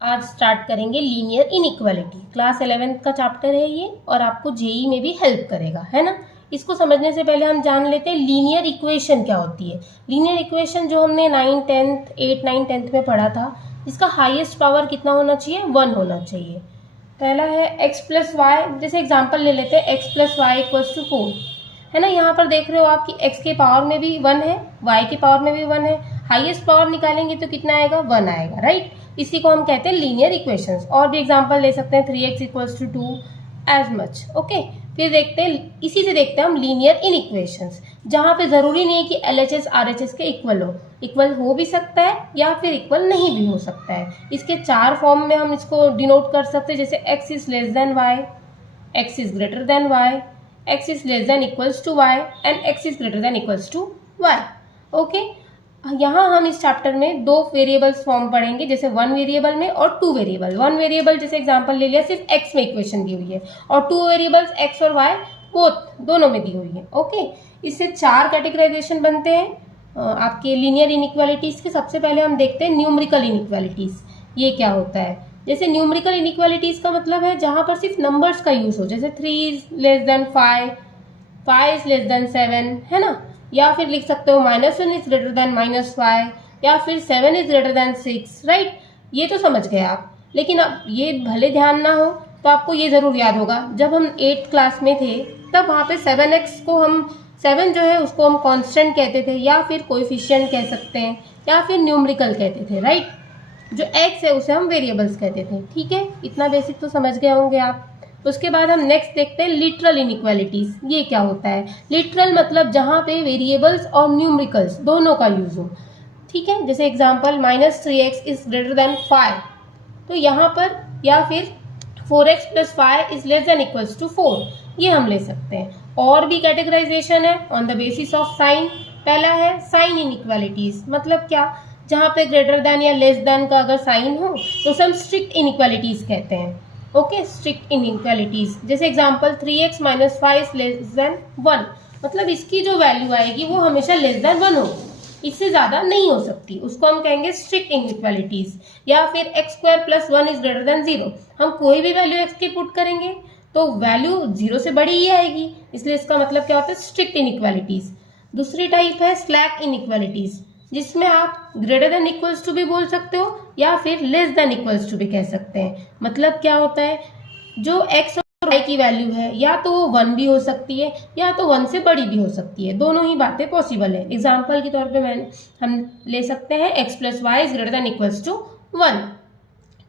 आज स्टार्ट करेंगे linear inequality. Class 11th का चैप्टर है ये और आपको जेई में भी हेल्प करेगा, है ना। इसको समझने से पहले हम जान लेते हैं लीनियर इक्वेशन क्या होती है। लीनियर इक्वेशन जो हमने 9, 10th, 8, 9, 10th में पढ़ा था, इसका हाईएस्ट पावर कितना होना चाहिए? 1 होना चाहिए। पहला है x प्लस वाई, जैसे एग्जाम्पल ले लेते हैं x plus y equals to 4, है ना। यहाँ पर देख रहे हो आप कि x के पावर में भी 1 है, y के पावर में भी 1 है। हाईएस्ट पावर निकालेंगे तो कितना आएगा? 1 आएगा, राइट। इसी को हम कहते हैं लीनियर इक्वेशंस। और भी एग्जांपल ले सकते हैं 3x equals to 2 as much, okay. फिर देखते हैं, इसी से देखते हैं हम लीनियर इन इक्वेशंस, जहाँ पे जरूरी नहीं है कि LHS RHS के इक्वल हो भी सकता है या फिर इक्वल नहीं भी हो सकता है। इसके 4 फॉर्म में हम इसको डिनोट कर सकते हैं, जैसे x is less than y, x is greater than y, x is less than equals to y and x is greater than equals to y, okay. यहाँ हम इस चैप्टर में 2 वेरिएबल्स फॉर्म पढ़ेंगे, जैसे 1 वेरिएबल में और 2 वेरिएबल। 1 वेरिएबल जैसे example ले लिया, सिर्फ x में इक्वेशन दी हुई है, और 2 वेरिएबल्स x और y दोनों में दी हुई है, ओके। इससे 4 कैटेगराइजेशन बनते हैं आपके लीनियर इनइक्वालिटीज के। सबसे पहले हम देखते हैं न्यूमेरिकल इनइक्वालिटीज। ये क्या होता है? जैसे न्यूमेरिकल इनइक्वालिटीज का मतलब है जहां पर सिर्फ नंबर्स का यूज हो, जैसे 3 is less then 5, 5 is less then 7, है ना। या फिर लिख सकते हो -1 इज ग्रेटर देन -5, या फिर 7 इज ग्रेटर देन 6, राइट। ये तो समझ गए आप। लेकिन अब ये भले ध्यान ना हो तो आपको ये जरूर याद होगा, जब हम 8th क्लास में थे तब वहाँ पे 7x को हम 7 जो है उसको हम कांस्टेंट कहते थे, या फिर कोएफिशिएंट कह सकते हैं, या फिर न्यूमेरिकल कहते थे, राइट। जो x है उसे हम वेरिएबल्स कहते थे, ठीक है। इतना बेसिक तो समझ गए होंगे आप। उसके बाद हम नेक्स्ट देखते हैं लिटरल इनइक्वालिटीज। ये क्या होता है? लिटरल मतलब जहां पे वेरिएबल्स और न्यूमेरिकल्स दोनों का यूज हो, ठीक है। जैसे example -3x is greater then 5, तो यहाँ पर, या फिर 4x plus 5 is less than equals to 4, ये हम ले सकते हैं। और भी कैटेगराइजेशन है on the basis of sine. पहला है साइन इनइक्वालिटीज, मतलब क्या? जहाँ पे ग्रेटर देन या लेस देन का अगर साइन हो तो उसे हम स्ट्रिक्ट इनइक्वालिटीज कहते हैं, ओके। स्ट्रिक्ट इनइक्वालिटीज, जैसे example 3x minus 5 is less then 1, मतलब इसकी जो वैल्यू आएगी वो हमेशा लेस देन 1 होगी, इससे ज्यादा नहीं हो सकती, उसको हम कहेंगे स्ट्रिक्ट इनइक्वालिटीज। या फिर x² plus 1 is greater then 0, हम कोई भी वैल्यू x की पुट करेंगे तो वैल्यू 0 से बड़ी ही आएगी, इसलिए इसका मतलब क्या होता है? Strict inequalities. दूसरी टाइप है स्लैक इनइक्वालिटीज, जिसमें आप ग्रेटर देन इक्वल्स टू भी बोल सकते हो या फिर लेस देन इक्वल्स टू भी कह सकते हैं। मतलब क्या होता है? जो x और y की वैल्यू है या तो वो 1 भी हो सकती है या तो 1 से बड़ी भी हो सकती है, दोनों ही बातें पॉसिबल है। एग्जाम्पल के तौर पे हम ले सकते हैं x plus y is greater than equals to 1,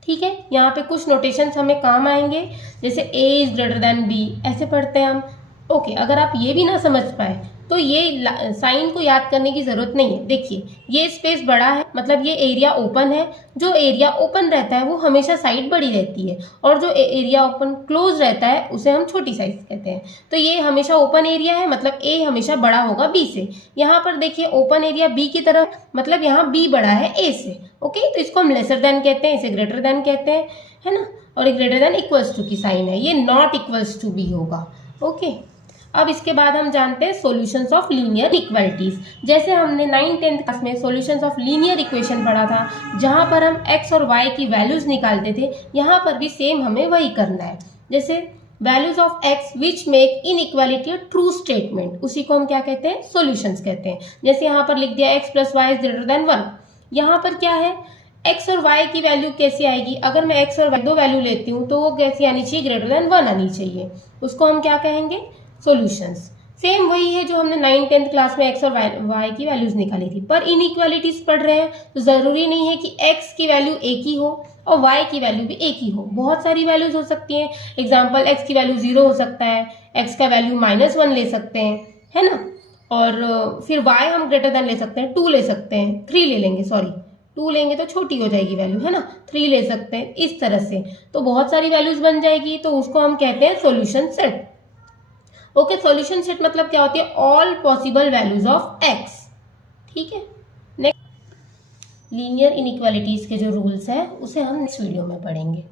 ठीक है। यहाँ पे कुछ नोटेशंस हमें काम आएंगे, जैसे a is greater then b, ऐसे पढ़ते हैं हम, ओके। अगर आप ये भी ना समझ पाए तो ये साइन को याद करने की जरूरत नहीं है। देखिए, ये स्पेस बड़ा है, मतलब ये एरिया ओपन है। जो एरिया ओपन रहता है वो हमेशा साइड बड़ी रहती है, और जो एरिया ओपन क्लोज रहता है उसे हम छोटी साइज कहते हैं। तो ये हमेशा ओपन एरिया है, मतलब ए हमेशा बड़ा होगा बी से। यहाँ पर देखिए ओपन एरिया बी की तरफ, मतलब यहाँ बी बड़ा है ए से, ओके। तो इसको हम लेसर देन कहते हैं, इसे ग्रेटर देन कहते हैं, है ना। और ये ग्रेटर देन इक्वल्स टू की साइन है, ये नॉट इक्वल्स टू बी होगा, ओके। अब इसके बाद हम जानते हैं सॉल्यूशंस ऑफ लीनियर इक्वालिटीज। जैसे हमने 9th 10th क्लास में सॉल्यूशंस ऑफ लीनियर इक्वेशन पढ़ा था, जहां पर हम x और y की वैल्यूज निकालते थे, यहाँ पर भी सेम हमें वही करना है। जैसे values of x which make inequality a true statement, उसी को हम क्या कहते हैं? सॉल्यूशंस कहते हैं। जैसे यहाँ पर लिख दिया x plus y is greater than 1, यहाँ पर क्या है? x और y की वैल्यू कैसी आएगी? अगर मैं x और y दो वैल्यू लेती हूँ तो वो कैसी आनी चाहिए? ग्रेटर देन 1 आनी चाहिए, उसको हम क्या कहेंगे? सॉल्यूशंस। सेम वही है जो हमने 9th 10th क्लास में x और y की वैल्यूज निकाली थी। पर इनइक्वालिटीज पढ़ रहे हैं तो जरूरी नहीं है कि x की वैल्यू एक ही हो और y की वैल्यू भी एक ही हो, बहुत सारी वैल्यूज हो सकती हैं। एग्जांपल x की वैल्यू 0 हो सकता है, x का वैल्यू -1 ले सकते हैं, है ना। और फिर y हम ग्रेटर देन ले सकते हैं, 2 ले सकते हैं, 3 ले लेंगे, सॉरी 2 लेंगे तो छोटी हो जाएगी वैल्यू, है ना। 3 ले सकते हैं, इस तरह से तो बहुत सारी वैल्यूज बन जाएगी, तो उसको हम कहते हैं solution set, okay. Solution set मतलब क्या होती है? All possible values of x, ठीक है। नेक्स्ट लीनियर इनइक्वालिटीज के जो रूल्स हैं उसे हम नेक्स्ट वीडियो में पढ़ेंगे।